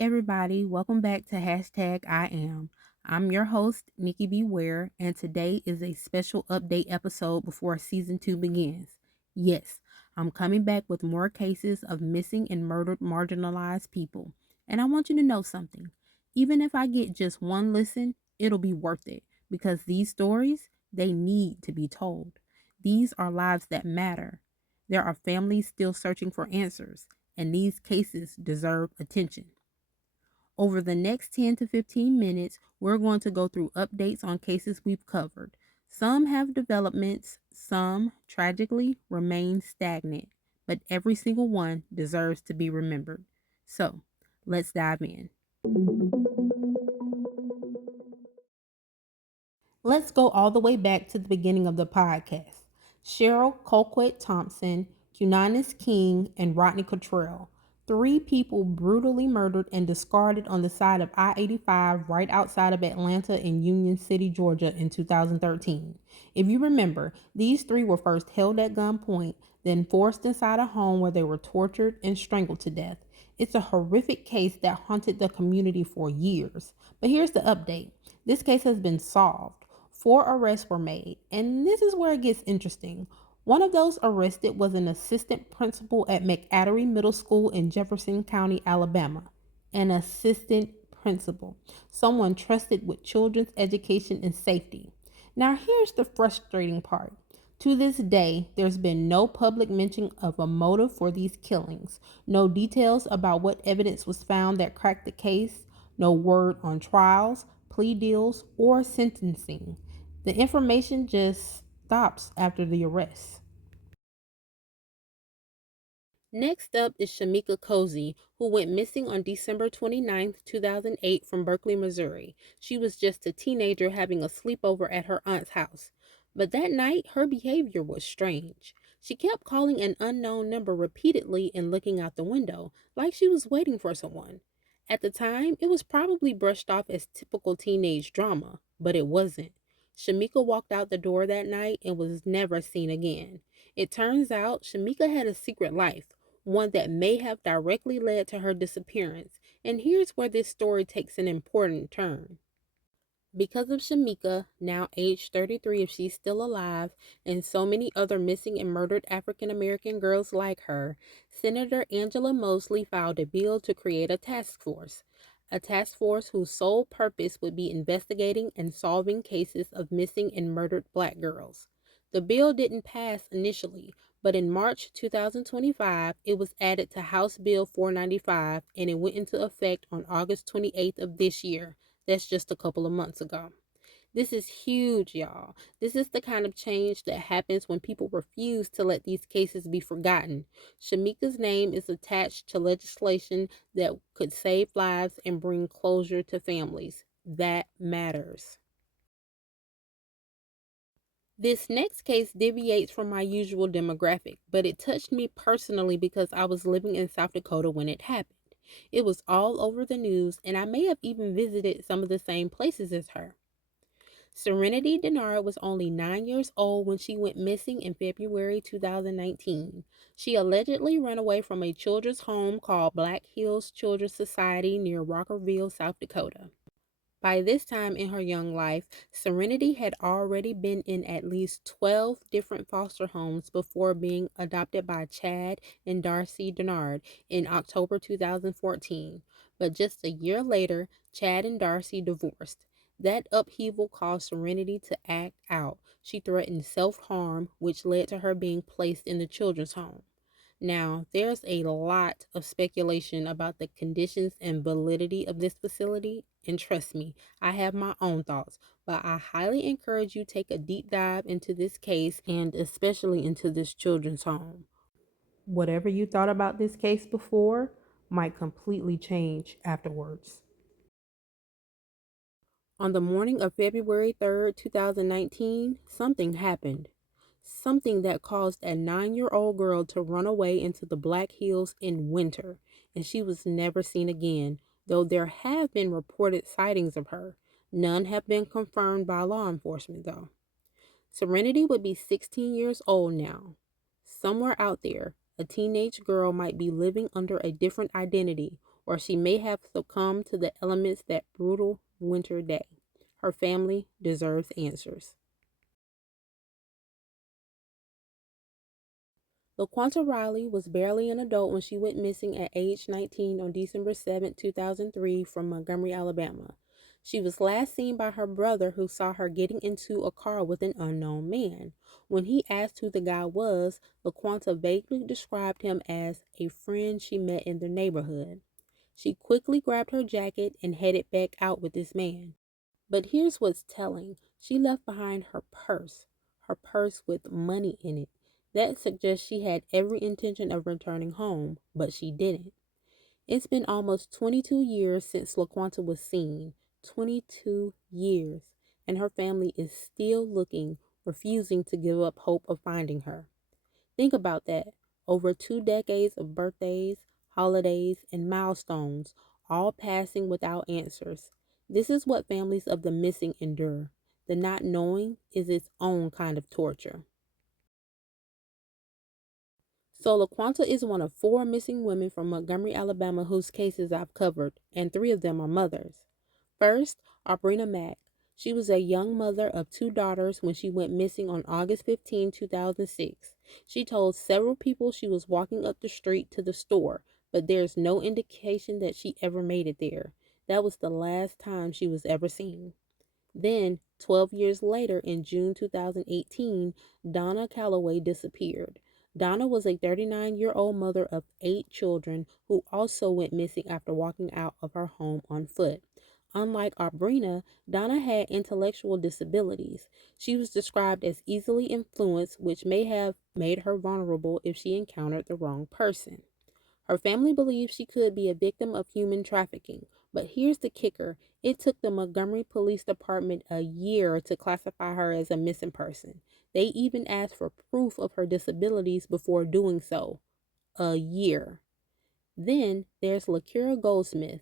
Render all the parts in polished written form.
everybody, welcome back to hashtag I Am. I'm your host, Nikki B. Ware, and today is a special update episode before season 2 begins. Yes, I'm coming back with more cases of missing and murdered marginalized people. And I want you to know something. Even if I get just one listen, it'll be worth it because these stories, they need to be told. These are lives that matter. There are families still searching for answers, and these cases deserve attention. Over the next 10 to 15 minutes, we're going to go through updates on cases we've covered. Some have developments, some tragically remain stagnant, but every single one deserves to be remembered. So, let's dive in. Let's go all the way back to the beginning of the podcast. Cheryl Colquitt Thompson, Cunanis King, and Rodney Cottrell. Three people brutally murdered and discarded on the side of I-85 right outside of Atlanta in Union City, Georgia in 2013. If you remember, these three were first held at gunpoint, then forced inside a home where they were tortured and strangled to death. It's a horrific case that haunted the community for years. But here's the update. This case has been solved. Four arrests were made, and this is where it gets interesting. One of those arrested was an assistant principal at McAddery Middle School in Jefferson County, Alabama. An assistant principal, someone trusted with children's education and safety. Now, here's the frustrating part. To this day, there's been no public mention of a motive for these killings, no details about what evidence was found that cracked the case, no word on trials, plea deals, or sentencing. The information just stops after the arrest. Next up is Shamika Cozy, who went missing on December 29th, 2008 from Berkeley, Missouri. She was just a teenager having a sleepover at her aunt's house. But that night, her behavior was strange. She kept calling an unknown number repeatedly and looking out the window, like she was waiting for someone. At the time, it was probably brushed off as typical teenage drama, but it wasn't. Shamika walked out the door that night and was never seen again. It turns out Shamika had a secret life, one that may have directly led to her disappearance. And here's where this story takes an important turn. Because of Shamika, now age 33 if she's still alive, and so many other missing and murdered African American girls like her, Senator Angela Mosley filed a bill to create a task force. A task force whose sole purpose would be investigating and solving cases of missing and murdered black girls. The bill didn't pass initially, but in March 2025, it was added to House Bill 495 and it went into effect on August 28th of this year. That's just a couple of months ago. This is huge, y'all. This is the kind of change that happens when people refuse to let these cases be forgotten. Shamika's name is attached to legislation that could save lives and bring closure to families. That matters. This next case deviates from my usual demographic, but it touched me personally because I was living in South Dakota when it happened. It was all over the news, and I may have even visited some of the same places as her. Serenity Denard was only 9 years old when she went missing in February 2019. She allegedly ran away from a children's home called Black Hills Children's Society near Rockerville, South Dakota. By this time in her young life, Serenity had already been in at least 12 different foster homes before being adopted by Chad and Darcy Denard in October 2014. But just a year later, Chad and Darcy divorced. That upheaval caused Serenity to act out. She threatened self harm, which led to her being placed in the children's home. Now, there's a lot of speculation about the conditions and validity of this facility, and trust me, I have my own thoughts, but I highly encourage you take a deep dive into this case and especially into this children's home. Whatever you thought about this case before might completely change afterwards. On the morning of February 3rd, 2019, something happened. Something that caused a 9-year-old girl to run away into the Black Hills in winter, and she was never seen again, though there have been reported sightings of her. None have been confirmed by law enforcement, though. Serenity would be 16 years old now. Somewhere out there, a teenage girl might be living under a different identity, or she may have succumbed to the elements that brutal winter day. Her family deserves answers. LaQuanta Riley was barely an adult when she went missing at age 19 on December 7, 2003, from Montgomery, Alabama. She was last seen by her brother, who saw her getting into a car with an unknown man. When he asked who the guy was, LaQuanta vaguely described him as a friend she met in the neighborhood. She quickly grabbed her jacket and headed back out with this man. But here's what's telling: she left behind her purse with money in it. That suggests she had every intention of returning home, but she didn't. It's been almost 22 years since LaQuanta was seen. 22 years. And her family is still looking, refusing to give up hope of finding her. Think about that. Over 2 decades of birthdays, holidays, and milestones, all passing without answers. This is what families of the missing endure. The not knowing is its own kind of torture. So LaQuanta is one of four missing women from Montgomery, Alabama, whose cases I've covered, and three of them are mothers. First, Aubrina Mack. She was a young mother of two daughters when she went missing on August 15, 2006. She told several people she was walking up the street to the store, but there's no indication that she ever made it there. That was the last time she was ever seen. Then, 12 years later, in June 2018, Donna Calloway disappeared. Donna was a 39-year-old mother of 8 children who also went missing after walking out of her home on foot. Unlike Aubrina, Donna had intellectual disabilities. She was described as easily influenced, which may have made her vulnerable if she encountered the wrong person. Her family believes she could be a victim of human trafficking. But here's the kicker: it took the Montgomery Police Department a year to classify her as a missing person. They even asked for proof of her disabilities before doing so. A year. Then there's LaKira Goldsmith,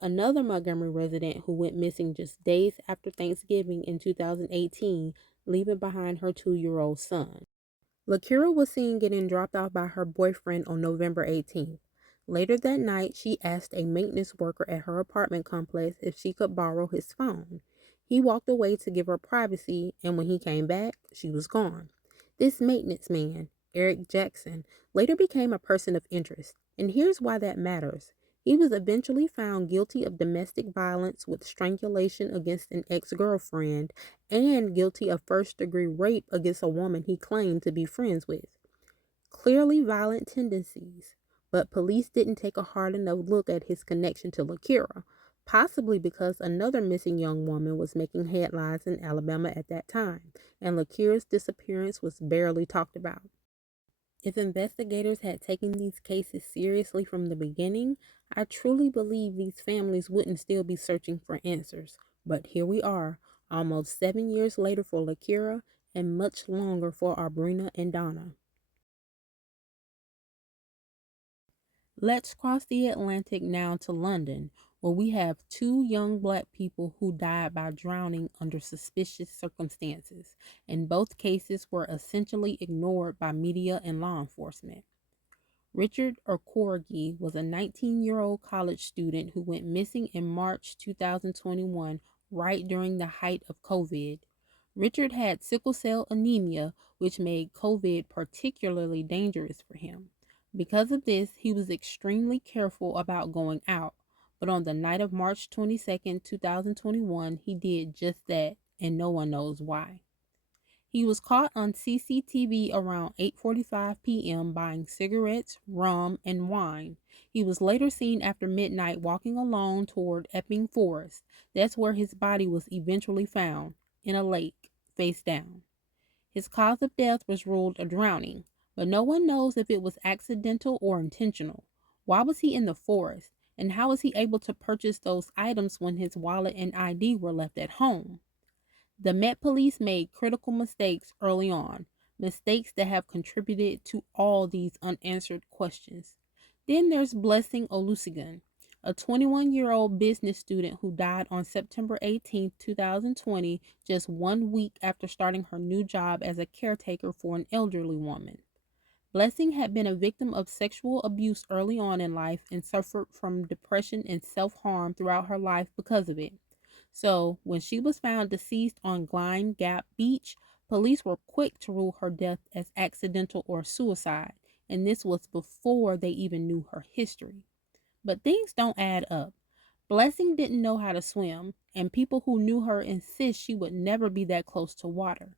another Montgomery resident who went missing just days after Thanksgiving in 2018, leaving behind her 2-year-old son. LaKira was seen getting dropped off by her boyfriend on November 18th. Later that night, she asked a maintenance worker at her apartment complex if she could borrow his phone. He walked away to give her privacy, and when he came back, she was gone. This maintenance man, Eric Jackson, later became a person of interest, and here's why that matters. He was eventually found guilty of domestic violence with strangulation against an ex-girlfriend and guilty of first-degree rape against a woman he claimed to be friends with. Clearly violent tendencies, but police didn't take a hard enough look at his connection to LaKira, possibly because another missing young woman was making headlines in Alabama at that time, and LaKira's disappearance was barely talked about. If investigators had taken these cases seriously from the beginning, I truly believe these families wouldn't still be searching for answers. But here we are, almost 7 years later for LaKira, and much longer for Aubrina and Donna. Let's cross the Atlantic now to London, where we have two young black people who died by drowning under suspicious circumstances, and both cases were essentially ignored by media and law enforcement. Richard Okorgie was a 19-year-old college student who went missing in March 2021, right during the height of COVID. Richard had sickle cell anemia, which made COVID particularly dangerous for him. Because of this, he was extremely careful about going out. But on the night of March 22nd, 2021, he did just that, and no one knows why. He was caught on CCTV around 8:45 p.m. buying cigarettes, rum, and wine. He was later seen after midnight walking alone toward Epping Forest. That's where his body was eventually found, in a lake, face down. His cause of death was ruled a drowning, but no one knows if it was accidental or intentional. Why was he in the forest, and how was he able to purchase those items when his wallet and ID were left at home? The Met Police made critical mistakes early on, mistakes that have contributed to all these unanswered questions. Then there's Blessing Olusegun, a 21-year-old business student who died on September 18, 2020, just 1 week after starting her new job as a caretaker for an elderly woman. Blessing had been a victim of sexual abuse early on in life and suffered from depression and self harm throughout her life because of it. So, when she was found deceased on Glen Gap Beach, police were quick to rule her death as accidental or suicide, and this was before they even knew her history. But things don't add up. Blessing didn't know how to swim, and people who knew her insist she would never be that close to water.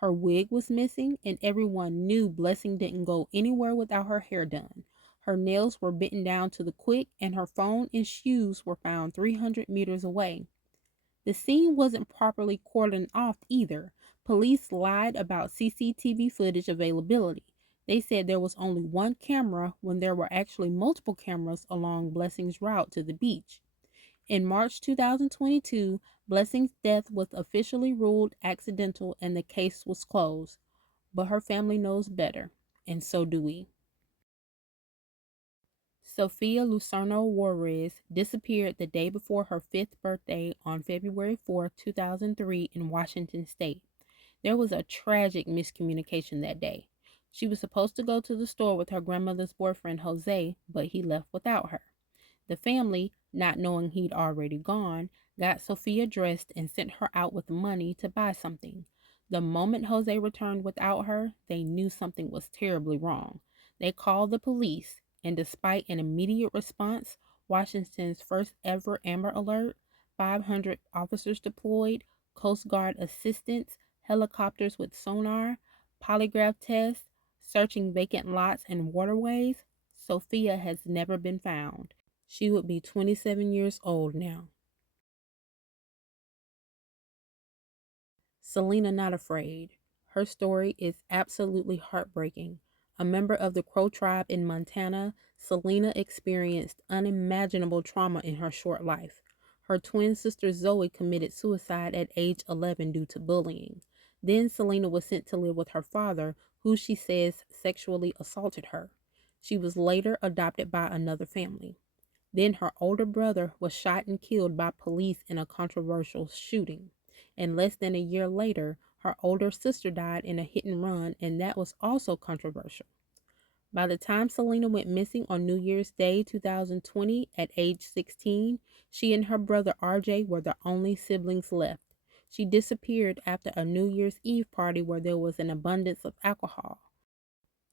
Her wig was missing, and everyone knew Blessing didn't go anywhere without her hair done. Her nails were bitten down to the quick, and her phone and shoes were found 300 meters away. The scene wasn't properly cordoned off either. Police lied about CCTV footage availability. They said there was only one camera when there were actually multiple cameras along Blessing's route to the beach. In March 2022, Blessing's death was officially ruled accidental and the case was closed. But her family knows better, and so do we. Sophia Lucerno Juarez disappeared the day before her fifth birthday on February 4, 2003, in Washington state. There was a tragic miscommunication that day. She was supposed to go to the store with her grandmother's boyfriend, Jose, but he left without her. The family, not knowing he'd already gone, got Sophia dressed and sent her out with money to buy something. The moment Jose returned without her, they knew something was terribly wrong. They called the police, and despite an immediate response, Washington's first ever Amber Alert, 500 officers deployed, Coast Guard assistance, helicopters with sonar, polygraph tests, searching vacant lots and waterways, Sophia has never been found. She would be 27 years old now. Selena Not Afraid. Her story is absolutely heartbreaking. A member of the Crow tribe in Montana, Selena experienced unimaginable trauma in her short life. Her twin sister Zoe committed suicide at age 11 due to bullying. Then Selena was sent to live with her father, who she says sexually assaulted her. She was later adopted by another family. Then her older brother was shot and killed by police in a controversial shooting. And less than a year later, her older sister died in a hit and run, and that was also controversial. By the time Selena went missing on New Year's Day 2020 at age 16, she and her brother RJ were the only siblings left. She disappeared after a New Year's Eve party where there was an abundance of alcohol.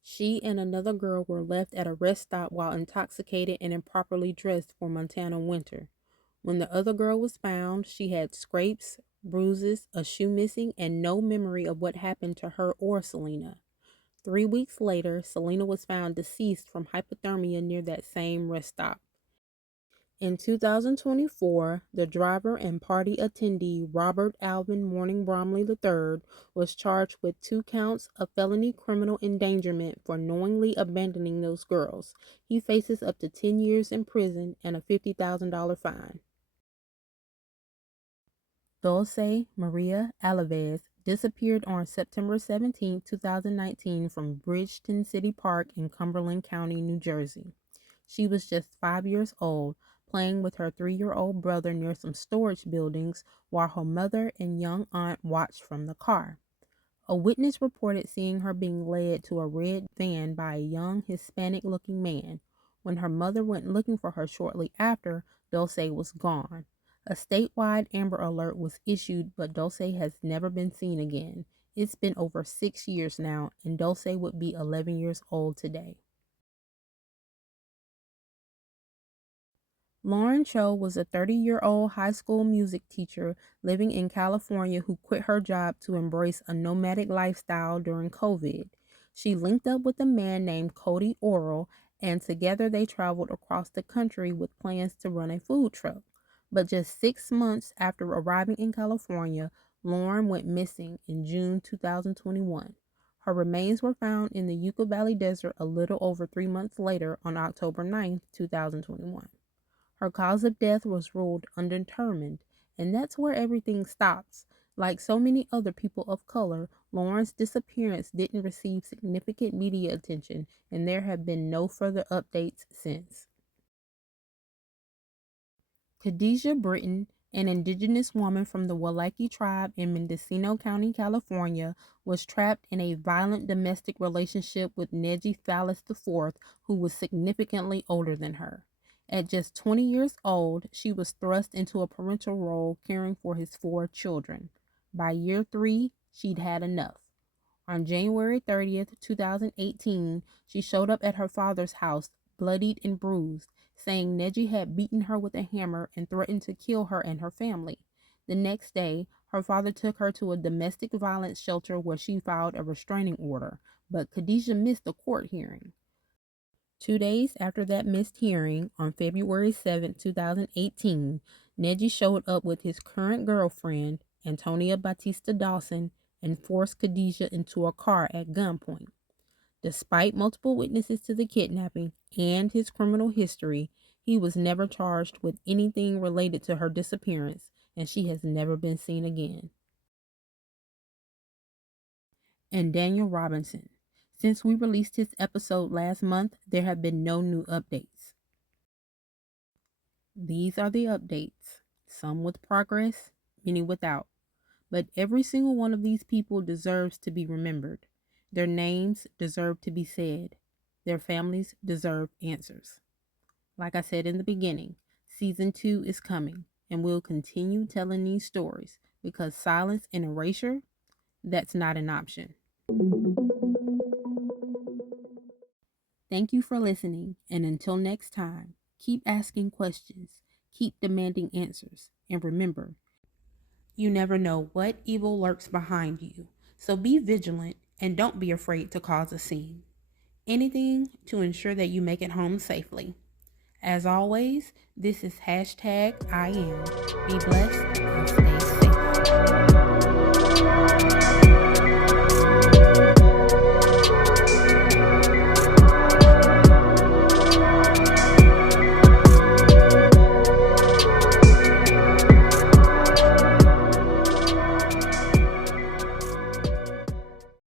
She and another girl were left at a rest stop while intoxicated and improperly dressed for Montana winter. When the other girl was found, she had scrapes, bruises, a shoe missing, and no memory of what happened to her or Selena. 3 weeks later, Selena was found deceased from hypothermia near that same rest stop. In 2024, the driver and party attendee Robert Alvin Morning Bromley III was charged with 2 counts of felony criminal endangerment for knowingly abandoning those girls. He faces up to 10 years in prison and a $50,000 fine. Dulce Maria Alaves disappeared on September 17, 2019 from Bridgeton City Park in Cumberland County, New Jersey. She was just 5 years old, playing with her 3-year-old brother near some storage buildings while her mother and young aunt watched from the car. A witness reported seeing her being led to a red van by a young Hispanic-looking man. When her mother went looking for her shortly after, Dulce was gone. A statewide Amber Alert was issued, but Dulce has never been seen again. It's been over 6 years now, and Dulce would be 11 years old today. Lauren Cho was a 30-year-old high school music teacher living in California who quit her job to embrace a nomadic lifestyle during COVID. She linked up with a man named Cody Oral, and together they traveled across the country with plans to run a food truck. But just 6 months after arriving in California, Lauren went missing in June 2021. Her remains were found in the Yucca Valley Desert a little over 3 months later on October 9, 2021. Her cause of death was ruled undetermined, and that's where everything stops. Like so many other people of color, Lauren's disappearance didn't receive significant media attention, and there have been no further updates since. Khadijah Britton An indigenous woman from the Wailaki tribe in Mendocino County, California, was trapped in a violent domestic relationship with Neji Fallis IV, who was significantly older than her. At just 20 years old, she was thrust into a parental role caring for his 4 children. By year 3, she'd had enough. On January 30th, 2018, she showed up at her father's house, bloodied and bruised, saying Neji had beaten her with a hammer and threatened to kill her and her family. The next day, her father took her to a domestic violence shelter where she filed a restraining order, but Khadijah missed the court hearing. 2 days after that missed hearing, on February 7, 2018, Neji showed up with his current girlfriend, Antonia Batista Dawson, and forced Khadijah into a car at gunpoint. Despite multiple witnesses to the kidnapping and his criminal history, he was never charged with anything related to her disappearance, and she has never been seen again. And Daniel Robinson. Since we released his episode last month, there have been no new updates. These are the updates, some with progress, many without. But every single one of these people deserves to be remembered. Their names deserve to be said. Their families deserve answers. Like I said in the beginning, season 2 is coming, and we'll continue telling these stories because silence and erasure, that's not an option. Thank you for listening, and until next time, keep asking questions, keep demanding answers, and remember, you never know what evil lurks behind you, so be vigilant and don't be afraid to cause a scene. Anything to ensure that you make it home safely. As always, this is #IAM. Be blessed and stay safe.